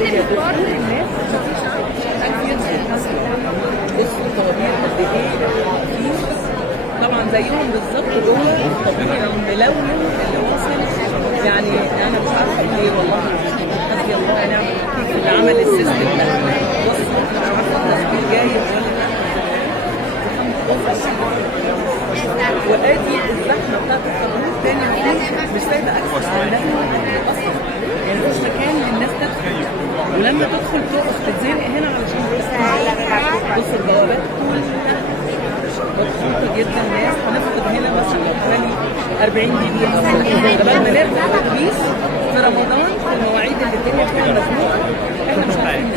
الناس بصوا الطوابير قد ايه طبعا زيهم بالظبط جوه الطبيعي الملون اللي وصل. يعني انا مش عارفه ايه والله، حسبي الله ونعم الوكيل اللي عمل السيستم ده. بصوا مش عارفه التصوير جاي ولا وادي الزحمه بتاعت الطابور تاني مش سايبه اكل اصلا، يعني مش مكان للناس تدخل، ولما تدخل تقف تتزنق هنا علشان بص البوابات كلها مبسوطه جدا. الناس هنفقد هنا مثلا حوالي 40 دقيقه قبل ما نرجع الاتوبيس في رمضان في المواعيد اللي الدنيا فيها مزنوقه. احنا مش عارفين